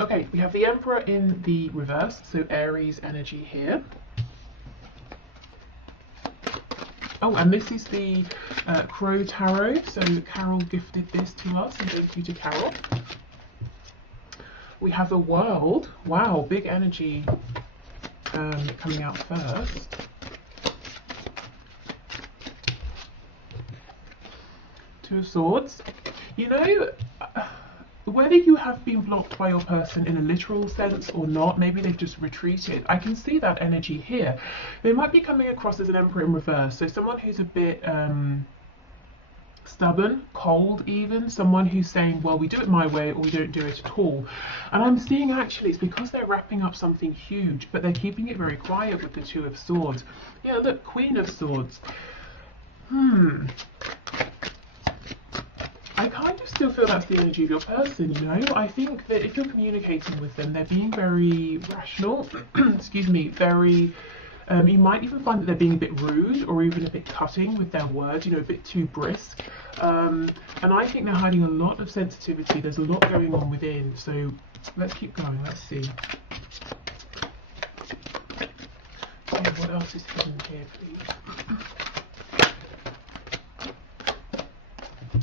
Okay, we have the Emperor in the reverse, so Aries energy here. Oh, and this is the Crow Tarot, so Carol gifted this to us, and thank you to Carol. We have the World. Wow, big energy coming out first. Two of Swords. You know, whether you have been blocked by your person in a literal sense or not, maybe they've just retreated. I can see that energy here. They might be coming across as an Emperor in reverse, so someone who's a bit stubborn, cold even, someone who's saying, well, we do it my way or we don't do it at all. And I'm seeing actually it's because they're wrapping up something huge, but they're keeping it very quiet with the Two of Swords. Yeah, look, Queen of Swords. I kind of still feel that's the energy of your person, you know? I think that if you're communicating with them, they're being very rational, excuse me, very, you might even find that they're being a bit rude or even a bit cutting with their words, you know, a bit too brisk. And I think they're hiding a lot of sensitivity. There's a lot going on within. So let's keep going. Let's see. Okay, what else is hidden here, please?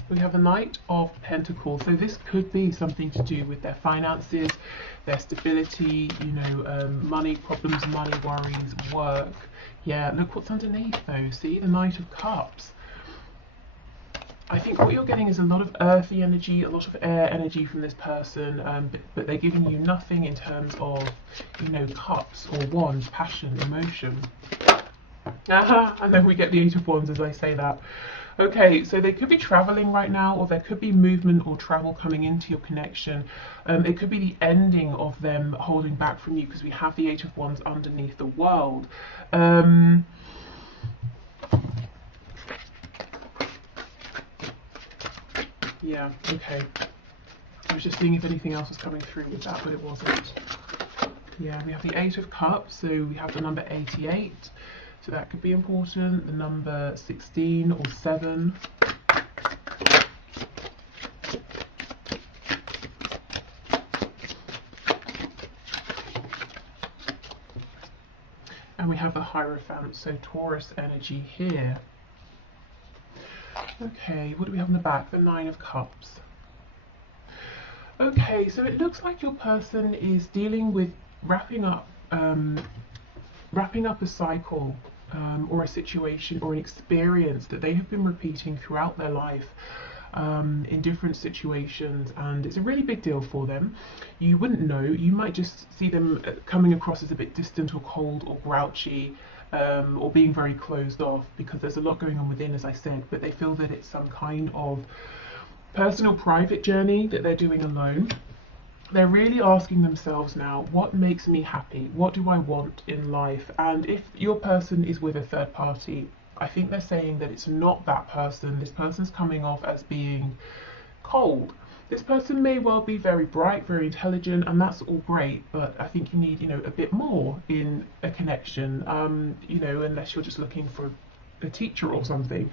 We have the Knight of Pentacles. So this could be something to do with their finances, their stability, you know, money problems, money worries, work. Yeah, look what's underneath though. See, the Knight of Cups. I think what you're getting is a lot of earthy energy, a lot of air energy from this person, but they're giving you nothing in terms of, you know, cups or wands, passion, emotion. And then we get the Eight of Wands as I say that. Okay, so they could be traveling right now, or there could be movement or travel coming into your connection. It could be the ending of them holding back from you because we have the Eight of Wands underneath the World. Yeah, okay. I was just seeing if anything else was coming through with that, but it wasn't. Yeah, we have the Eight of Cups, so we have the number 88. So that could be important. The number 16 or 7. And we have the Hierophant, so Taurus energy here. Okay, what do we have in the back? The Nine of Cups. Okay, so it looks like your person is dealing with wrapping up a cycle or a situation or an experience that they have been repeating throughout their life in different situations, and it's a really big deal for them. You wouldn't know, you might just see them coming across as a bit distant or cold or grouchy, or being very closed off because there's a lot going on within, as I said, but they feel that it's some kind of personal private journey that they're doing alone. They're really asking themselves now, what makes me happy? What do I want in life? And if your person is with a third party, I think they're saying that it's not that person. This person's coming off as being cold. This person may well be very bright, very intelligent, and that's all great, but I think you need, you know, a bit more in a connection, you know, unless you're just looking for a teacher or something.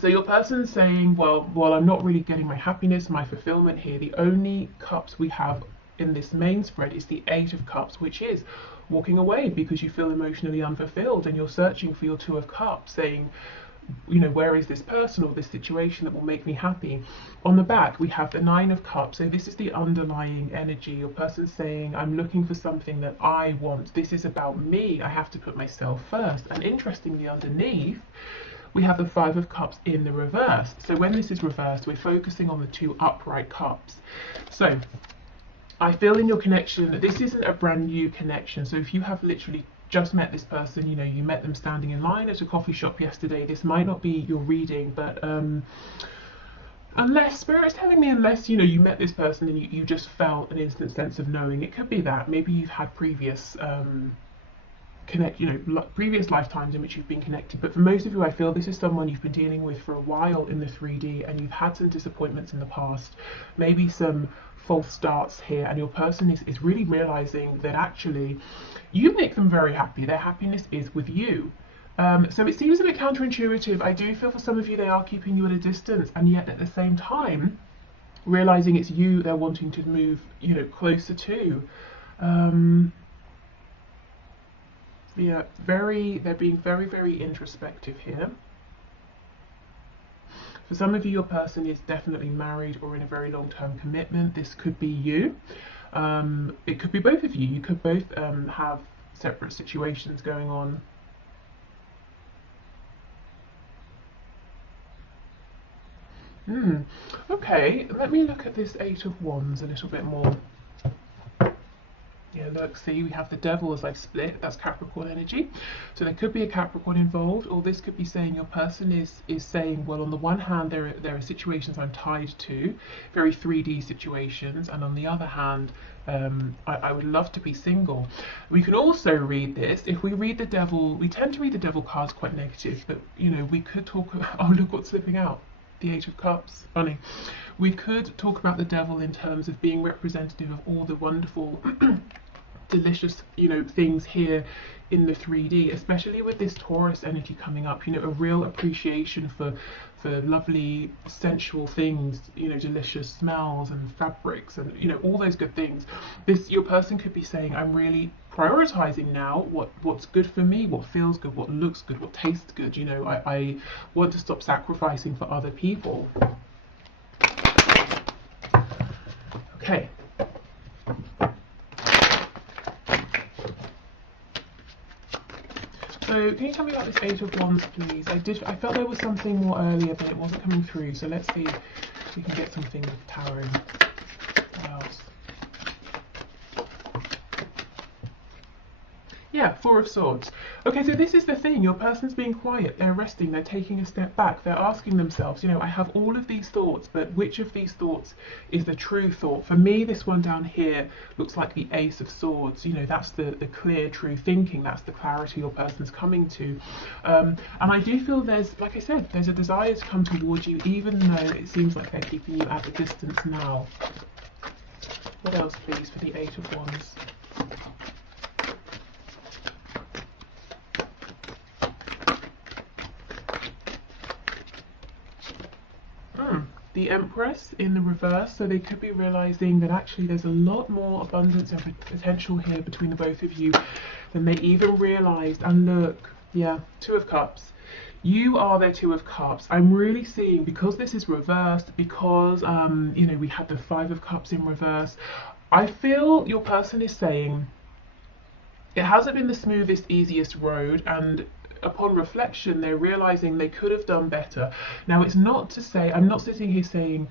So your person's saying, well, I'm not really getting my happiness, my fulfillment here. The only cups we have in this main spread is the Eight of Cups, which is walking away because you feel emotionally unfulfilled and you're searching for your Two of Cups, saying, you know, where is this person or this situation that will make me happy? On the back, we have the Nine of Cups. So this is the underlying energy. Your person's saying, I'm looking for something that I want. This is about me. I have to put myself first. And interestingly, underneath, we have the Five of Cups in the reverse. So when this is reversed, we're focusing on the two upright cups. So I feel in your connection, this isn't a brand new connection. So if you have literally just met this person, you know, you met them standing in line at a coffee shop yesterday, this might not be your reading, but unless, Spirit's telling me, unless, you know, you met this person and you just felt an instant sense of knowing, it could be that. Maybe you've had previous previous lifetimes in which you've been connected, but for most of you I feel this is someone you've been dealing with for a while in the 3D, and you've had some disappointments in the past, maybe some false starts here, and your person is really realizing that actually you make them very happy. Their happiness is with you. So it seems a bit counterintuitive. I do feel for some of you they are keeping you at a distance, and yet at the same time realizing it's you they're wanting to move, you know, closer to. Yeah, they're being very, very introspective here. For some of you, your person is definitely married or in a very long-term commitment. This could be you. It could be both of you. You could both have separate situations going on. Okay, let me look at this Eight of Wands a little bit more. Yeah, look, see, we have the Devil as like split. That's Capricorn energy. So there could be a Capricorn involved, or this could be saying your person is saying, well, on the one hand, there are situations I'm tied to, very 3D situations, and on the other hand, I would love to be single. We can also read this. If we read the Devil, we tend to read the Devil cards quite negative, but you know, we could talk about, oh, look what's slipping out. The Eight of Cups, funny. We could talk about the Devil in terms of being representative of all the wonderful delicious, you know, things here in the 3D, especially with this Taurus energy coming up, you know, a real appreciation for lovely sensual things, you know, delicious smells and fabrics and, you know, all those good things. This, your person could be saying, I'm really prioritizing now what's good for me, what feels good, what looks good, what tastes good, you know, I want to stop sacrificing for other people. Okay. So can you tell me about this Eight of Wands, please? I felt there was something more earlier, but it wasn't coming through. So let's see if we can get something with tarot. What else? Yeah, Four of Swords. Okay, so this is the thing. Your person's being quiet. They're resting. They're taking a step back. They're asking themselves, you know, I have all of these thoughts, but which of these thoughts is the true thought? For me, this one down here looks like the Ace of Swords. You know, that's the clear, true thinking. That's the clarity your person's coming to. And I do feel there's, like I said, there's a desire to come towards you, even though it seems like they're keeping you at a distance now. What else, please, for the Eight of Wands? The Empress in the reverse, so they could be realizing that actually there's a lot more abundance and potential here between the both of you than they even realized. And look, yeah, Two of Cups. You are their Two of Cups. I'm really seeing, because this is reversed, because you know, we had the Five of Cups in reverse, I feel your person is saying it hasn't been the smoothest, easiest road, and upon reflection, they're realizing they could have done better. Now, it's not to say, I'm not sitting here saying,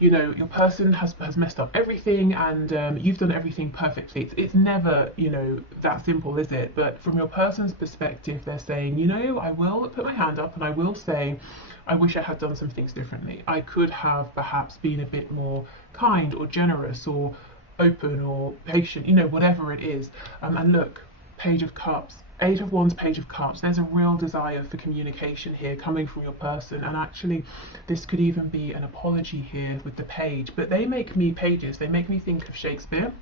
you know, your person has messed up everything and you've done everything perfectly. It's never, you know, that simple, is it? But from your person's perspective, they're saying, you know, I will put my hand up and I will say, I wish I had done some things differently. I could have perhaps been a bit more kind or generous or open or patient, you know, whatever it is. And look, Page of Cups. Eight of Wands, Page of Cups. There's a real desire for communication here coming from your person, and actually this could even be an apology here with the page. But they make me, pages, they make me think of Shakespeare.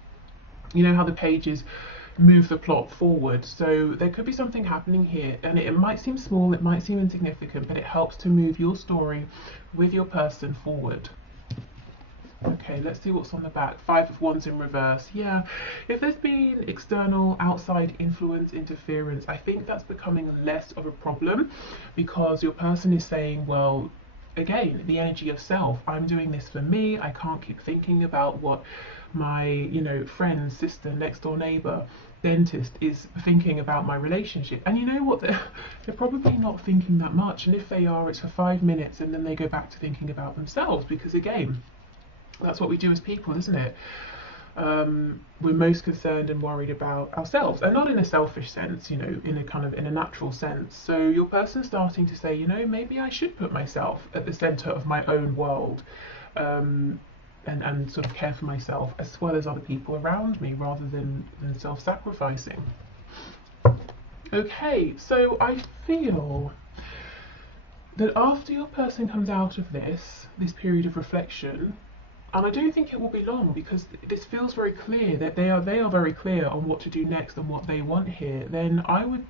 You know how the pages move the plot forward, so there could be something happening here, and it might seem small, it might seem insignificant, but it helps to move your story with your person forward. Okay, let's see what's on the back. Five of Wands in reverse. Yeah, if there's been external, outside influence, interference, I think that's becoming less of a problem, because your person is saying, well, again, the energy of self. I'm doing this for me. I can't keep thinking about what my, you know, friend, sister, next door neighbor, dentist is thinking about my relationship. And you know what? They're probably not thinking that much. And if they are, it's for 5 minutes and then they go back to thinking about themselves, because again, that's what we do as people, isn't it? We're most concerned and worried about ourselves, and not in a selfish sense, you know, in a kind of in a natural sense. So your person's starting to say, you know, maybe I should put myself at the center of my own world, and sort of care for myself as well as other people around me, rather than self-sacrificing. Okay, so I feel that after your person comes out of this period of reflection, and I don't think it will be long, because this feels very clear that they are very clear on what to do next and what they want here, then I would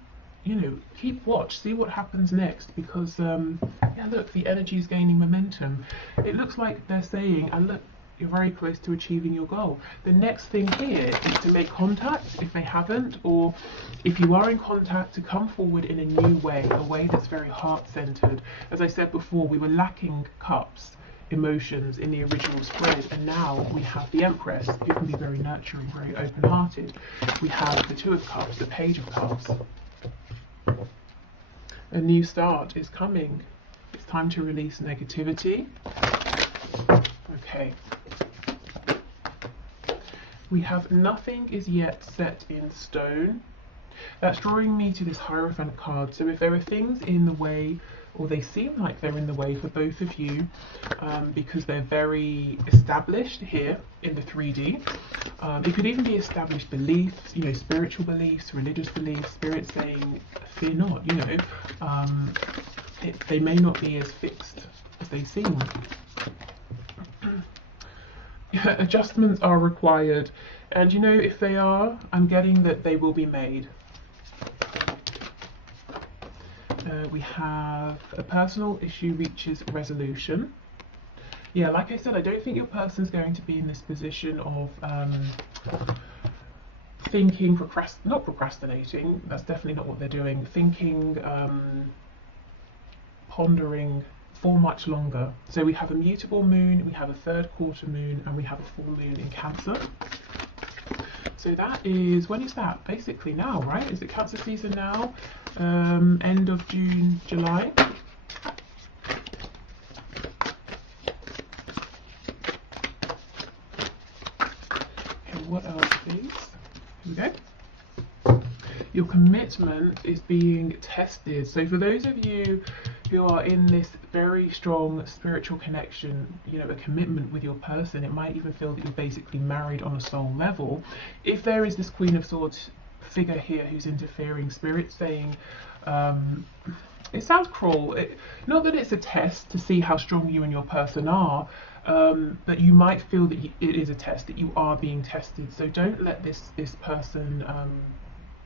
keep watch, see what happens next, because yeah, look, the energy is gaining momentum. It looks like they're saying, and look, you're very close to achieving your goal. The next thing here is to make contact if they haven't, or if you are in contact, to come forward in a new way, a way that's very heart-centered. As I said before, we were lacking cups, emotions in the original spread, and now we have the Empress, who can be very nurturing, very open-hearted. We have the Two of Cups, the Page of Cups. A new start is coming. It's time to release negativity. Okay. We have nothing is yet set in stone. That's drawing me to this Hierophant card. So if there are things in the way, or they seem like they're in the way for both of you, because they're very established here in the 3D. It could even be established beliefs, spiritual beliefs, religious beliefs, spirit saying, fear not, they may not be as fixed as they seem. Adjustments are required, and if they are, I'm getting that they will be made. We have a personal issue reaches resolution. Yeah, like I said, I don't think your person's going to be in this position of thinking, not procrastinating, that's definitely not what they're doing, thinking, pondering for much longer. So we have a mutable moon, we have a third quarter moon, and we have a full moon in Cancer. So that is, when is that? Basically now, right? Is it Cancer season now? End of June, July. Okay, what else, please? Here we go. Your commitment is being tested. So for those of you who are in this very strong spiritual connection, a commitment with your person, it might even feel that you're basically married on a soul level. If there is this Queen of Swords figure here who's interfering, spirit saying, it sounds cruel, not that it's a test to see how strong you and your person are, but you might feel that it is a test, that you are being tested. So don't let this person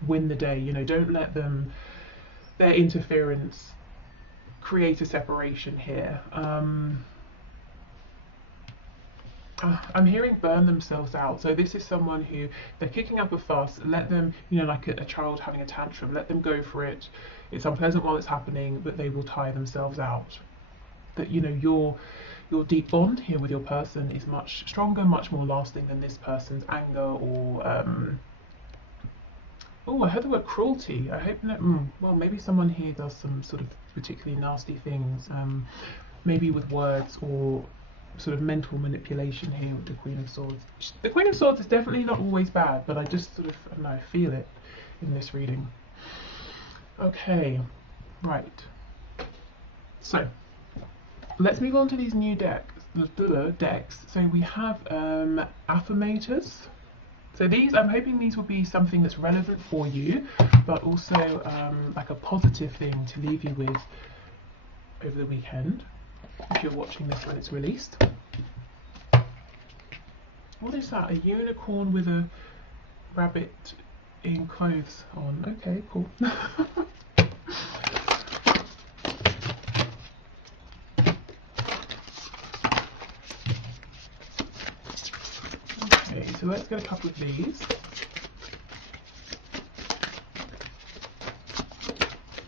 win the day. Don't let their interference create a separation here. I'm hearing burn themselves out. So this is someone who, they're kicking up a fuss, let them, like a child having a tantrum, let them go for it. It's unpleasant while it's happening, but they will tire themselves out. That, your deep bond here with your person is much stronger, much more lasting than this person's anger or, oh, I heard the word cruelty. I hope that, well, maybe someone here does some sort of particularly nasty things, maybe with words or sort of mental manipulation here with the Queen of Swords. The Queen of Swords is definitely not always bad, but I just sort of, I don't know, feel it in this reading. Okay, right. So, let's move on to these new decks. So we have affirmators. So these, I'm hoping these will be something that's relevant for you, but also like a positive thing to leave you with over the weekend, if you're watching this when it's released. What is that? A unicorn with a rabbit in clothes on. Okay, cool. Okay, so let's get a couple of these.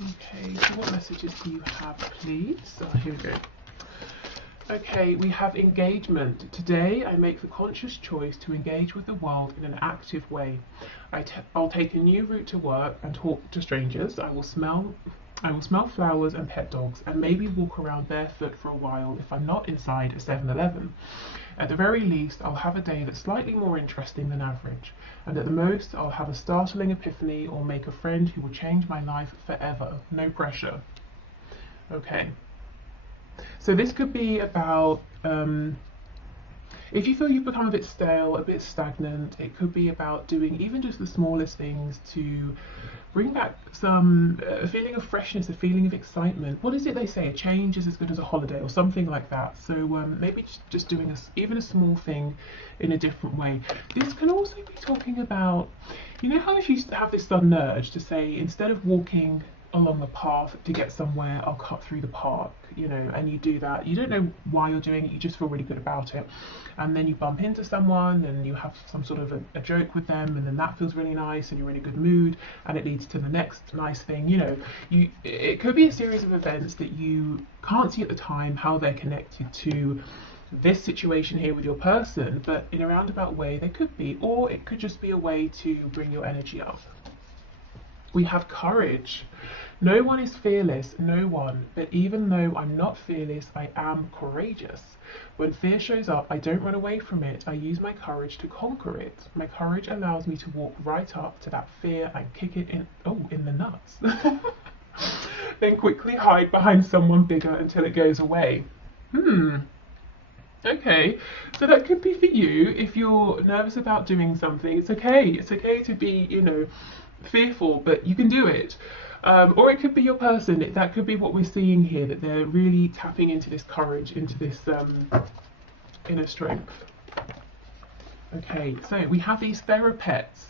Okay, so what messages do you have, please? Here we go. Okay, we have engagement. Today I make the conscious choice to engage with the world in an active way. I'll take a new route to work and talk to strangers. I will smell flowers and pet dogs, and maybe walk around barefoot for a while if I'm not inside a 7-Eleven. At the very least, I'll have a day that's slightly more interesting than average, and at the most, I'll have a startling epiphany or make a friend who will change my life forever. No pressure. Okay. So this could be about, If you feel you've become a bit stale, a bit stagnant, it could be about doing even just the smallest things to bring back some a feeling of freshness, a feeling of excitement. What is it they say? A change is as good as a holiday, or something like that. So maybe just doing even a small thing in a different way. This can also be talking about, you know how if you have this sudden urge to say, instead of walking along a path to get somewhere, I'll cut through the park, you know, and you do that. You don't know why you're doing it, you just feel really good about it. And then you bump into someone and you have some sort of a joke with them, and then that feels really nice and you're in a good mood, and it leads to the next nice thing. You know, it could be a series of events that you can't see at the time how they're connected to this situation here with your person, but in a roundabout way they could be, or it could just be a way to bring your energy up. We have courage. No one is fearless, no one, but even though I'm not fearless, I am courageous. When fear shows up, I don't run away from it, I use my courage to conquer it. My courage allows me to walk right up to that fear and kick it in the nuts. Then quickly hide behind someone bigger until it goes away. Okay, so that could be for you if you're nervous about doing something. It's okay to be, you know, fearful, but you can do it. Or it could be your person. That could be what we're seeing here, that they're really tapping into this courage, into this inner strength. Okay, so we have these therapets.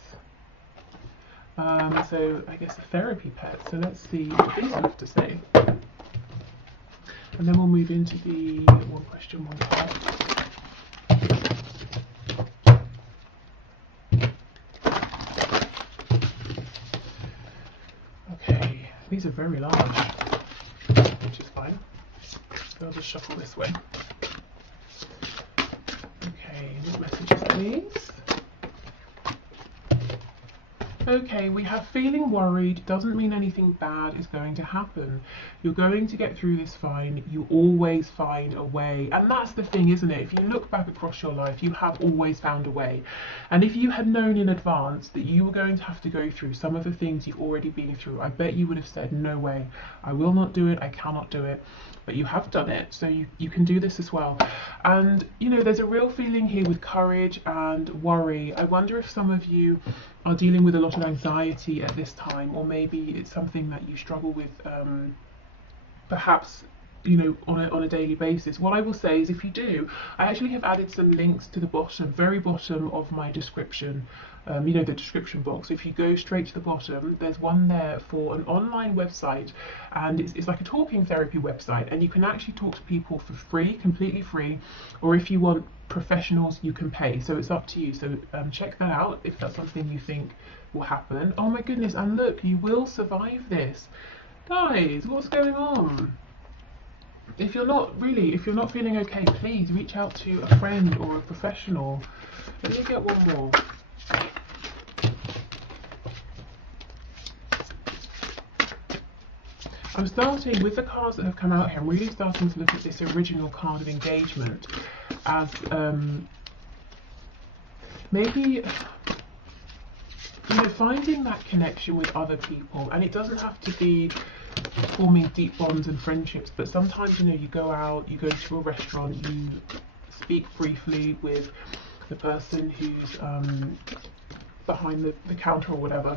So I guess a therapy pet. So let's see what these have to say. And then we'll move into the one question, one card. Okay, these are very large, which is fine. So I'll just shuffle this way. Okay, what messages, please? Okay, we have feeling worried doesn't mean anything bad is going to happen. You're going to get through this fine. You always find a way. And that's the thing, isn't it? If you look back across your life, you have always found a way. And if you had known in advance that you were going to have to go through some of the things you've already been through, I bet you would have said, no way, I will not do it, I cannot do it. But you have done it, so you can do this as well. And, you know, there's a real feeling here with courage and worry. I wonder if some of you are dealing with a lot of anxiety at this time, or maybe it's something that you struggle with, perhaps, you know, on a daily basis. What I will say is, if you do, I actually have added some links to the bottom, very bottom of my description. You know, the description box. If you go straight to the bottom, there's one there for an online website, and it's like a talking therapy website, and you can actually talk to people for free, completely free, or if you want professionals, you can pay. So it's up to you. So check that out if that's something you think will happen. Oh my goodness, and look, you will survive this. Guys, what's going on? If you're not feeling okay, please reach out to a friend or a professional. Let me get one more. I'm starting with the cards that have come out here. I'm really starting to look at this original card of engagement as maybe, you know, finding that connection with other people. And it doesn't have to be forming deep bonds and friendships, but sometimes, you know, you go out, you go to a restaurant, you speak briefly with the person who's behind the counter or whatever.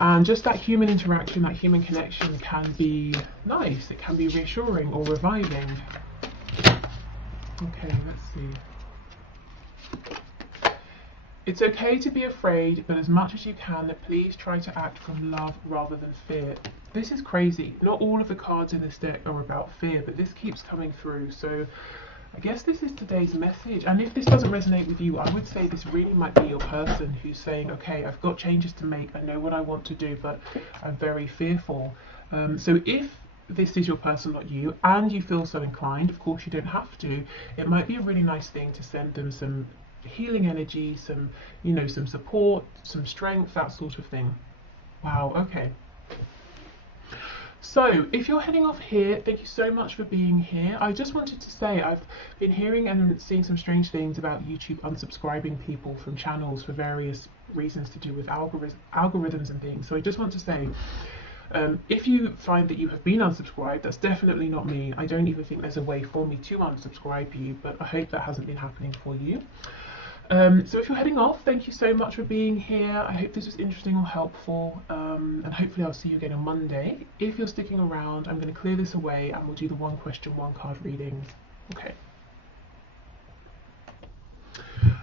And just that human interaction, that human connection can be nice. It can be reassuring or reviving. Okay, let's see. It's okay to be afraid, but as much as you can, please try to act from love rather than fear. This is crazy. Not all of the cards in this deck are about fear, but this keeps coming through. So I guess this is today's message. And if this doesn't resonate with you, I would say this really might be your person who's saying, okay, I've got changes to make, I know what I want to do, but I'm very fearful. So if this is your person, not you, and you feel so inclined, of course you don't have to, it might be a really nice thing to send them some healing energy, some, you know, some support, some strength, that sort of thing. Wow, okay. So, if you're heading off here, thank you so much for being here. I just wanted to say I've been hearing and seeing some strange things about YouTube unsubscribing people from channels for various reasons to do with algorithms and things. So I just want to say, If you find that you have been unsubscribed, that's definitely not me. I don't even think there's a way for me to unsubscribe you, but I hope that hasn't been happening for you. So if you're heading off, thank you so much for being here. I hope this was interesting or helpful, and hopefully I'll see you again on Monday. If you're sticking around, I'm going to clear this away and we'll do the one question, one card readings.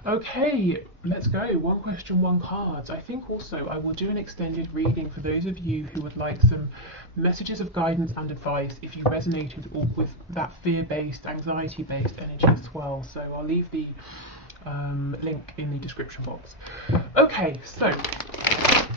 Okay, let's go. One question, one cards. I think also I will do an extended reading for those of you who would like some messages of guidance and advice if you resonated with that fear-based, anxiety-based energy as well. So I'll leave the link in the description box. Okay, so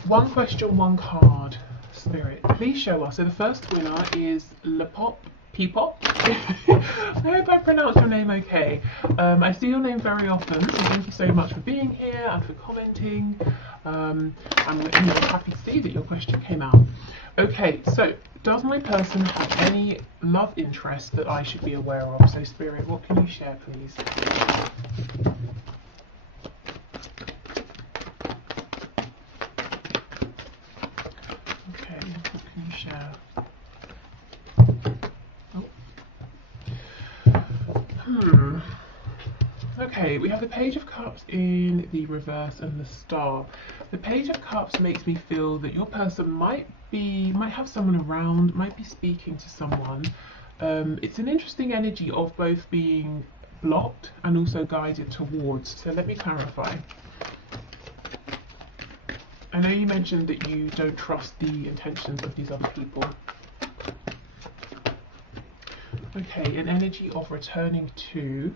one question, one card. Spirit, please show us. So the first winner is Lepop. Peapop. I hope I pronounced your name okay. I see your name very often, so thank you so much for being here and for commenting. I'm happy to see that your question came out. Okay, so does my person have any love interest that I should be aware of? So Spirit, what can you share, please? Okay, what can you share? Okay, we have the Page of Cups in the reverse and the Star. The Page of Cups makes me feel that your person might have someone around, might be speaking to someone. It's an interesting energy of both being blocked and also guided towards. So let me clarify. I know you mentioned that you don't trust the intentions of these other people. Okay, an energy of returning to.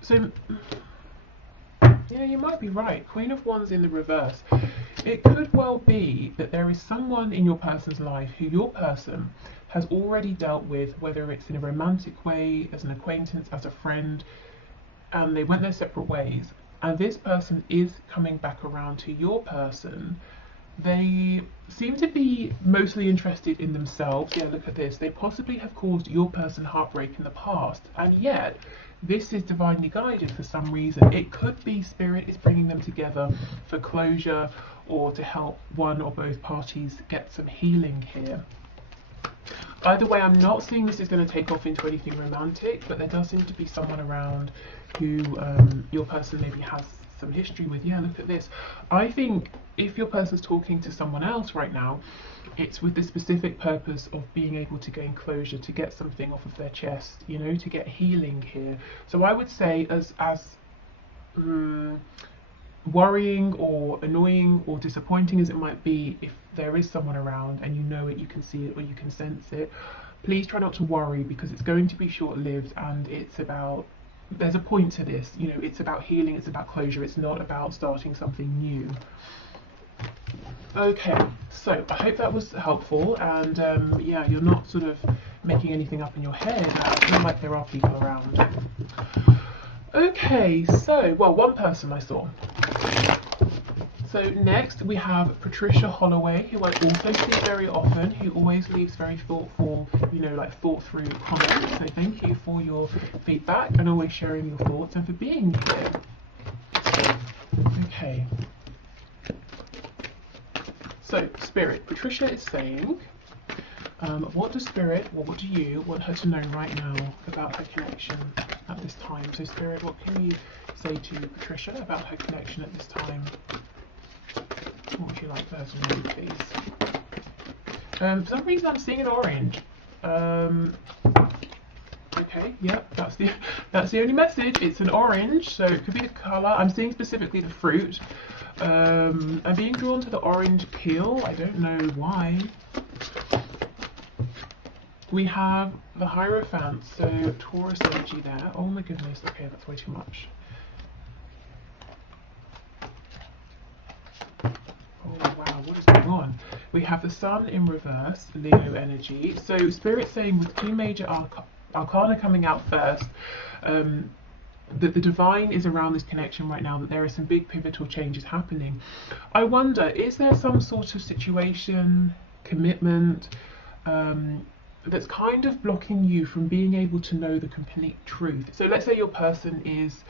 So, yeah, you might be right. Queen of Wands in the reverse. It could well be that there is someone in your person's life who your person has already dealt with, whether it's in a romantic way, as an acquaintance, as a friend, and they went their separate ways. And this person is coming back around to your person. They seem to be mostly interested in themselves. Yeah, look at this. They possibly have caused your person heartbreak in the past, and yet this is divinely guided for some reason. It could be Spirit is bringing them together for closure or to help one or both parties get some healing here. Either way, I'm not seeing this is going to take off into anything romantic, but there does seem to be someone around who your person maybe has some history with. Yeah, look at this. I think if your person's talking to someone else right now, it's with the specific purpose of being able to gain closure, to get something off of their chest, you know, to get healing here. So I would say as worrying or annoying or disappointing as it might be, if there is someone around and you know it, you can see it or you can sense it, please try not to worry, because it's going to be short-lived, and it's about, there's a point to this, you know, it's about healing, it's about closure, it's not about starting something new. Okay, so I hope that was helpful, and yeah, you're not sort of making anything up in your head. I feel like there are people around. Okay, so, well, one person I saw. So next we have Patricia Holloway, who I also see very often, who always leaves very thoughtful, you know, like thought through comments. So thank you for your feedback and always sharing your thoughts and for being here. Okay. So Spirit, Patricia is saying, what does Spirit, or what do you want her to know right now about her connection at this time? So Spirit, what can you say to Patricia about her connection at this time? What would you like her to know, please? For some reason I'm seeing an orange. Okay, yeah, that's the only message. It's an orange, so it could be the colour. I'm seeing specifically the fruit. I'm being drawn to the orange peel. I don't know why. We have the Hierophant, so Taurus energy there. Oh my goodness, okay, that's way too much. Oh wow, what is going on? We have the Sun in reverse, Leo energy. So Spirit saying with two major arcana coming out first, that the divine is around this connection right now, that there are some big pivotal changes happening. I wonder, is there some sort of situation, commitment, that's kind of blocking you from being able to know the complete truth? So let's say your person is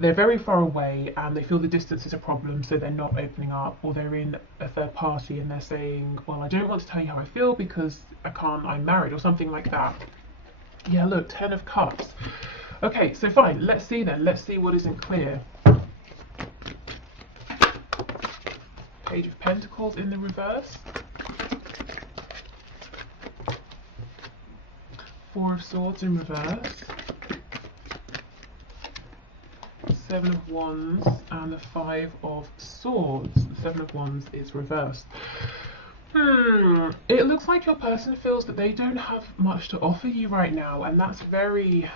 they're very far away and they feel the distance is a problem, so they're not opening up, or they're in a third party and they're saying, well, I don't want to tell you how I feel because I'm married, or something like that. Yeah, look, 10 of Cups. Okay, so fine, let's see then. Let's see what isn't clear. Page of Pentacles in the reverse. 4 of Swords in reverse. 7 of Wands and the 5 of Swords. The 7 of Wands is reversed. It looks like your person feels that they don't have much to offer you right now, and that's very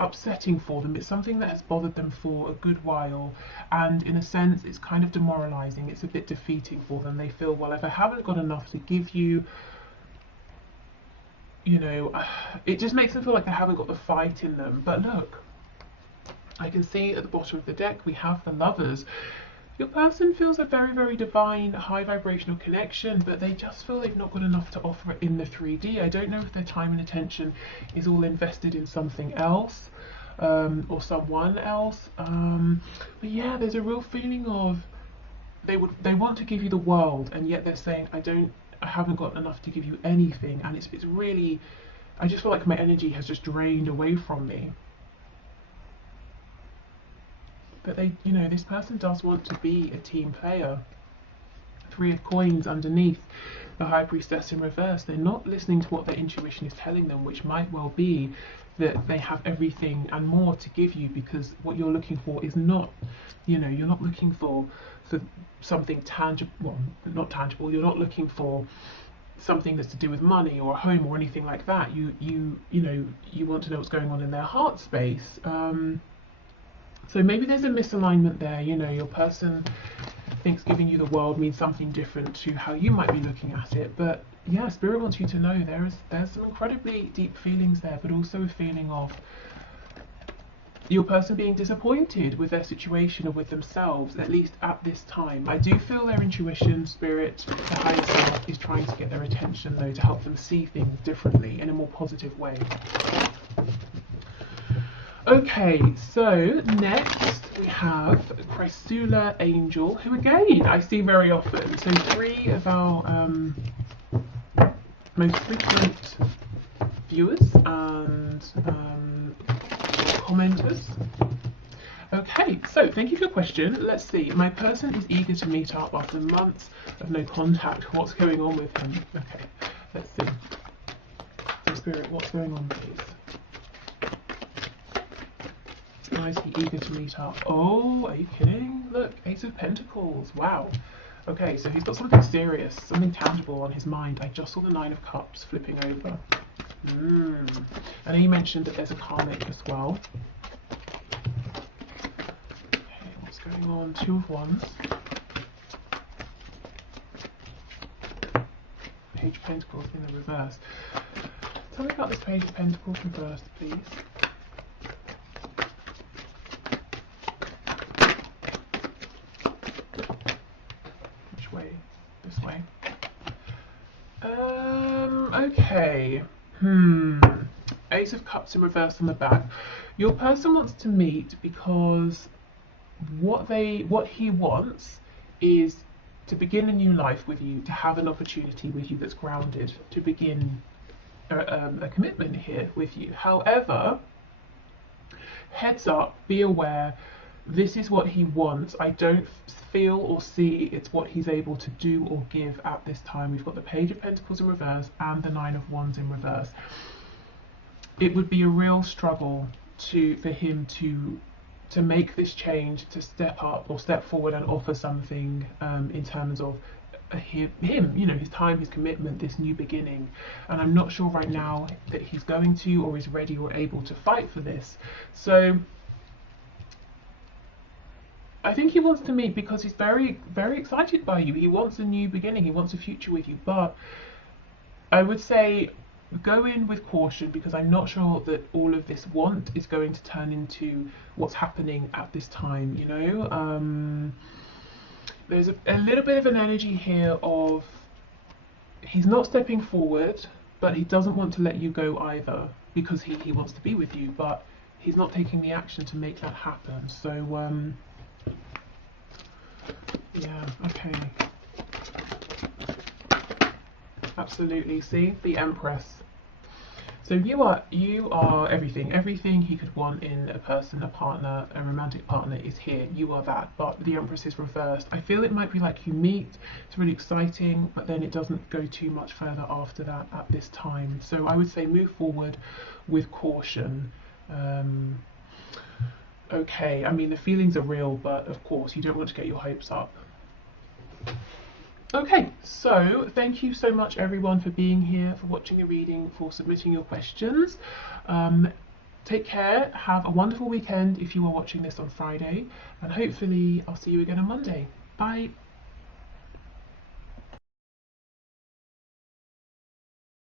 upsetting for them. It's something that has bothered them for a good while, and in a sense it's kind of demoralizing. It's a bit defeating for them. They feel, well, if I haven't got enough to give you, you know, it just makes them feel like they haven't got the fight in them. But look, I can see at the bottom of the deck we have the Lovers. Your person feels a very, very divine, high vibrational connection, but they just feel they've not got enough to offer in the 3D. I don't know if their time and attention is all invested in something else, or someone else. But yeah, there's a real feeling of they want to give you the world, and yet they're saying, I haven't got enough to give you anything, and it's really, I just feel like my energy has just drained away from me. But they, you know, this person does want to be a team player. 3 of Coins underneath, the High Priestess in reverse. They're not listening to what their intuition is telling them, which might well be that they have everything and more to give you, because what you're looking for is not, you know, you're not looking for something tangible, well, not tangible, you're not looking for something that's to do with money or a home or anything like that. You know, you want to know what's going on in their heart space. So maybe there's a misalignment there. You know, your person thinks giving you the world means something different to how you might be looking at it. But yeah, Spirit wants you to know there's some incredibly deep feelings there, but also a feeling of your person being disappointed with their situation or with themselves, at least at this time. I do feel their intuition, Spirit, the higher self, is trying to get their attention though, to help them see things differently in a more positive way. Okay, so next we have Chrysula Angel, who again I see very often. So 3 of our most frequent viewers and commenters. Okay, so thank you for your question. Let's see. My person is eager to meet up after months of no contact. What's going on with him? Okay, let's see. So Spirit, what's going on, please? Why is he eager to meet up? Oh, are you kidding? Look, Ace of Pentacles. Wow. Okay, so he's got something serious, something tangible on his mind. I just saw the 9 of Cups flipping over. And then he mentioned that there's a karmic as well. Okay, what's going on? 2 of Wands. Page of Pentacles in the reverse. Tell me about this Page of Pentacles reversed, please. This way. Okay. Ace of Cups in reverse on the back. Your person wants to meet because what he wants is to begin a new life with you, to have an opportunity with you that's grounded, to begin a commitment here with you. However, heads up, be aware, this is what he wants. I don't feel or see it's what he's able to do or give at this time. We've got the Page of Pentacles in reverse and the 9 of Wands in reverse. It would be a real struggle for him to make this change, to step up or step forward and offer something in terms of him, you know, his time, his commitment, this new beginning. And I'm not sure right now that he's going to or is ready or able to fight for this. So I think he wants to meet because he's very, very excited by you. He wants a new beginning. He wants a future with you. But I would say go in with caution, because I'm not sure that all of this want is going to turn into what's happening at this time, you know. There's a little bit of an energy here of he's not stepping forward, but he doesn't want to let you go either, because he wants to be with you. But he's not taking the action to make that happen. So yeah, okay. Absolutely. See, the Empress. So you are everything he could want in a person, a partner, a romantic partner is here. You are that, but the Empress is reversed. I feel it might be like you meet, it's really exciting, but then it doesn't go too much further after that at this time. So I would say move forward with caution. Okay, I mean the feelings are real, but of course you don't want to get your hopes up. Okay, so thank you so much everyone for being here, for watching the reading, for submitting your questions. Take care, have a wonderful weekend if you are watching this on Friday, and hopefully I'll see you again on Monday. Bye!